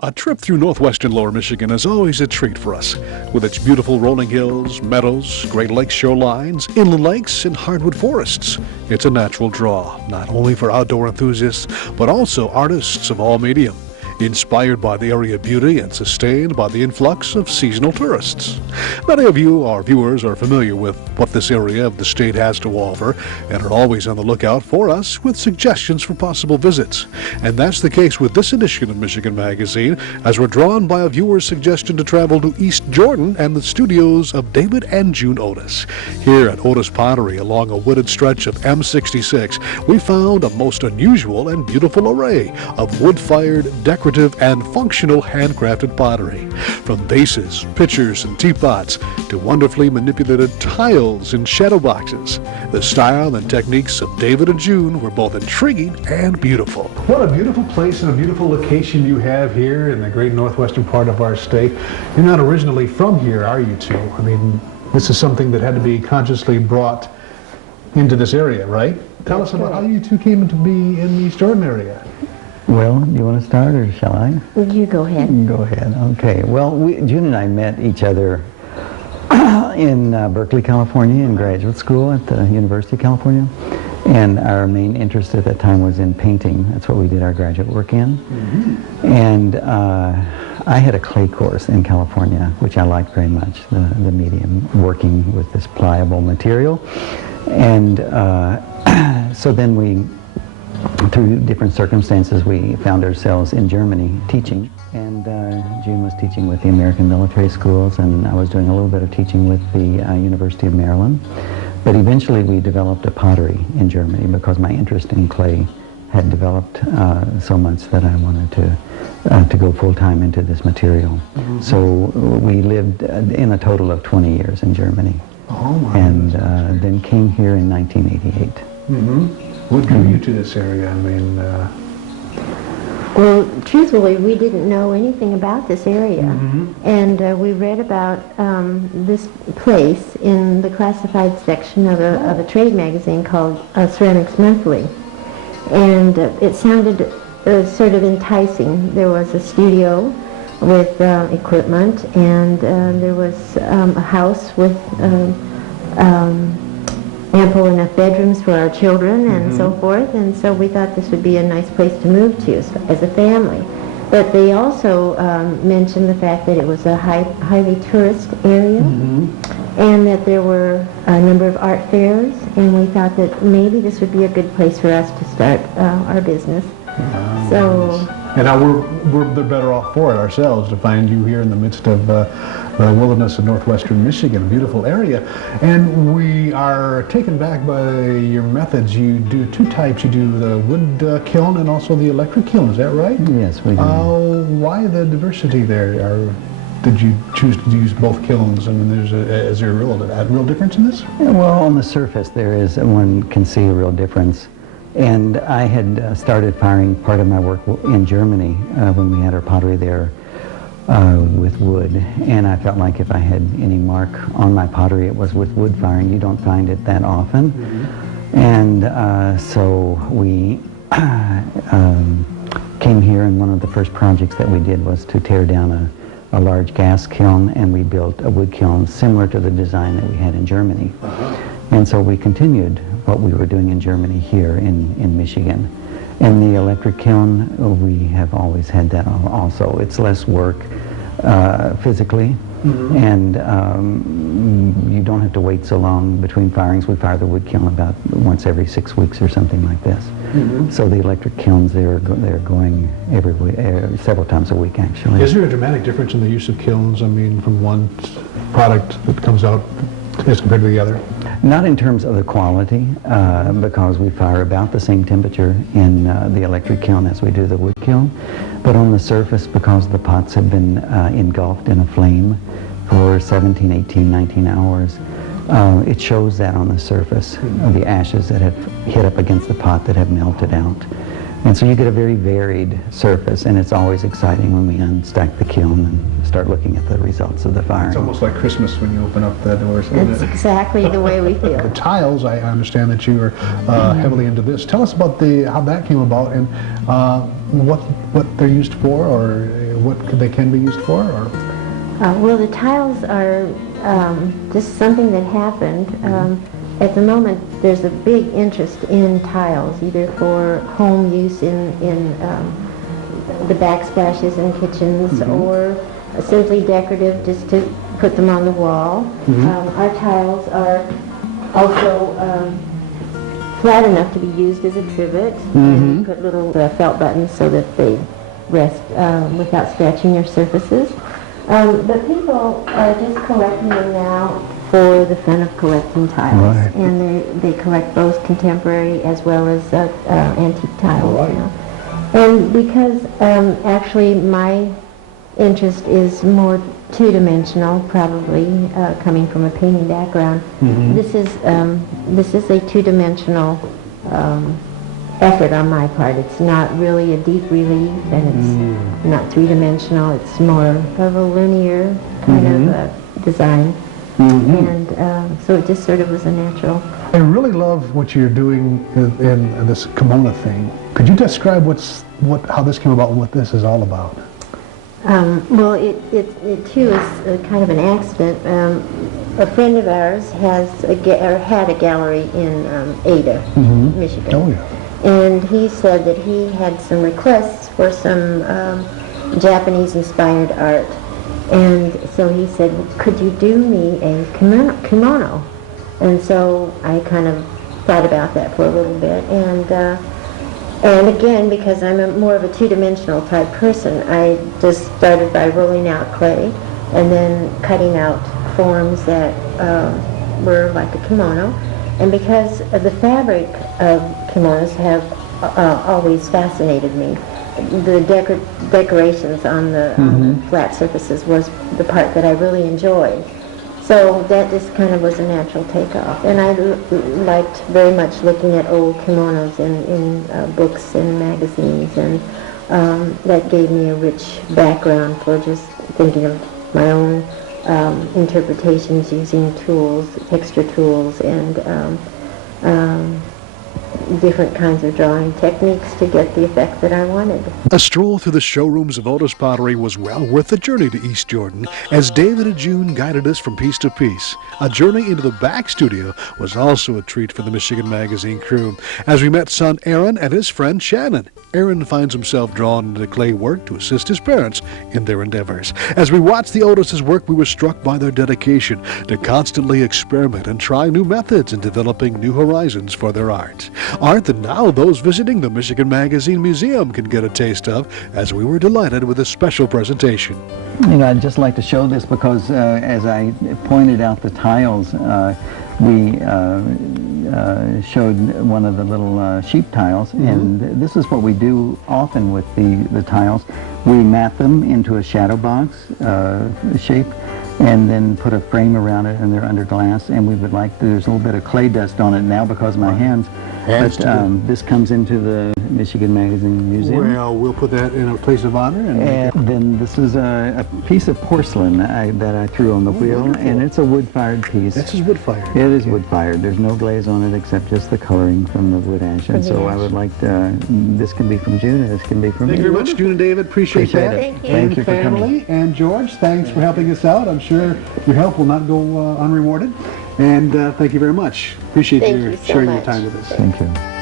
A trip through northwestern Lower Michigan is always a treat for us, with its beautiful rolling hills, meadows, Great Lakes shorelines, inland lakes, and hardwood forests. It's a natural draw, not only for outdoor enthusiasts, but also artists of all medium, inspired by the area beauty and sustained by the influx of seasonal tourists. Many of you, our viewers, are familiar with what this area of the state has to offer and are always on the lookout for us with suggestions for possible visits. And that's the case with this edition of Michigan Magazine, as we're drawn by a viewer's suggestion to travel to East Jordan and the studios of David and June Otis. Here at Otis Pottery, along a wooded stretch of M66, we found a most unusual and beautiful array of wood-fired, decorative, and functional handcrafted pottery. From vases, pitchers, and teapots to wonderfully manipulated tiles and shadow boxes, the style and techniques of David and June were both intriguing and beautiful. What a beautiful place and a beautiful location you have here in the great northwestern part of our state. You're not originally from here, are you two? I mean, this is something that had to be consciously brought into this area, right? Tell us about how you two came to be in the East Jordan area. Well, do you want to start, or shall I? You go ahead. Go ahead. Okay. Well, June and I met each other in Berkeley, California, in graduate school at the University of California. And our main interest at that time was in painting. That's what we did our graduate work in. Mm-hmm. And I had a clay course in California, which I liked very much, the medium, working with this pliable material. And so then through different circumstances, we found ourselves in Germany teaching. And June was teaching with the American military schools, and I was doing a little bit of teaching with the University of Maryland. But eventually we developed a pottery in Germany because my interest in clay had developed so much that I wanted to go full-time into this material. Mm-hmm. So we lived in a total of 20 years in Germany. Oh my and then came here in 1988. Mm-hmm. What drew you to this area? I mean, Well, truthfully, we didn't know anything about this area. Mm-hmm. And we read about this place in the classified section of a trade magazine called Ceramics Monthly. And it sounded sort of enticing. There was a studio with equipment, and there was a house with ample enough bedrooms for our children and so forth, and so we thought this would be a nice place to move to as a family. But they also mentioned the fact that it was a highly tourist area, and that there were a number of art fairs, and we thought that maybe this would be a good place for us to start our business. And now we're better off for it ourselves to find you here in the midst of the wilderness of northwestern Michigan, a beautiful area. And we are taken back by your methods. You do two types. You do the wood kiln and also the electric kiln. Is that right? Yes, we do. Why the diversity there? Did you choose to use both kilns? I mean, is there a real difference in this? Well, on the surface there is. One can see a real difference. And I had started firing part of my work in Germany when we had our pottery there with wood. And I felt like if I had any mark on my pottery, it was with wood firing. You don't find it that often. Mm-hmm. And so we came here, and one of the first projects that we did was to tear down a large gas kiln, and we built a wood kiln similar to the design that we had in Germany. Uh-huh. And so we continued what we were doing in Germany here in Michigan. And the electric kiln, we have always had that also. It's less work physically, and you don't have to wait so long between firings. We fire the wood kiln about once every 6 weeks or something like this. So the electric kilns, they're going several times a week, actually. Is there a dramatic difference in the use of kilns? I mean, from one product that comes out as compared to the other? Not in terms of the quality, because we fire about the same temperature in the electric kiln as we do the wood kiln, but on the surface, because the pots have been engulfed in a flame for 17, 18, 19 hours, it shows that on the surface of the ashes that have hit up against the pot that have melted out. And so you get a very varied surface, and it's always exciting when we unstack the kiln and start looking at the results of the firing. It's almost like Christmas when you open up the doors. That's exactly the way we feel. The tiles, I understand that you are heavily into this. Tell us about how that came about, and what they're used for, or what they can be used for? Or? Well, the tiles are just something that happened. At the moment, there's a big interest in tiles, either for home use in the backsplashes in kitchens, or simply decorative, just to put them on the wall. Our tiles are also flat enough to be used as a trivet, and you put little felt buttons so that they rest without scratching your surfaces. But people are just collecting them now for the fun of collecting tiles, and they collect both contemporary as well as antique tiles now. And because actually my interest is more two-dimensional, probably coming from a painting background, this is a two-dimensional effort on my part. It's not really a deep relief, and it's not three-dimensional. It's more of a linear kind of design. And so it just sort of was a natural. I really love what you're doing in this kimono thing. Could you describe how this came about and what this is all about? Well, it too is kind of an accident. A friend of ours had a gallery in Ada, Michigan. Oh, yeah. And he said that he had some requests for some Japanese-inspired art. And so he said, could you do me a kimono? And so I kind of thought about that for a little bit. And again, because I'm more of a two-dimensional type person, I just started by rolling out clay and then cutting out forms that were like a kimono. And because the fabric of kimonos have always fascinated me, the decorations on the flat surfaces was the part that I really enjoyed. So that just kind of was a natural takeoff. And I liked very much looking at old kimonos in books and magazines, and that gave me a rich background for just thinking of my own interpretations using tools, texture tools, and different kinds of drawing techniques to get the effect that I wanted. A stroll through the showrooms of Otis Pottery was well worth the journey to East Jordan as David and June guided us from piece to piece. A journey into the back studio was also a treat for the Michigan Magazine crew as we met son Aaron and his friend Shannon. Aaron finds himself drawn into clay work to assist his parents in their endeavors. As we watched the Otis' work, we were struck by their dedication to constantly experiment and try new methods in developing new horizons for their art. Art that now those visiting the Michigan Magazine Museum can get a taste of, as we were delighted with a special presentation. You know, I'd just like to show this because as I pointed out the tiles, we showed one of the little sheep tiles, and this is what we do often with the tiles. We mat them into a shadow box shape, and then put a frame around it, and they're under glass, and we would like, there's a little bit of clay dust on it now because of my hands, but this comes into the Michigan Magazine Museum. Well, we'll put that in a place of honor. And then this is a piece of porcelain that I threw on the wheel, and it's a wood-fired piece. This is wood-fired. It is wood-fired. There's no glaze on it except just the coloring from the wood ash, and so I would like to, this can be from June, and this can be from me. Thank you very much, June and David. Appreciate that. Thank you. Thank you for coming. And George, thanks for helping us out. I'm sure your help will not go unrewarded. And thank you very much. Appreciate Thank your you so sharing your much. time with us. Thank you.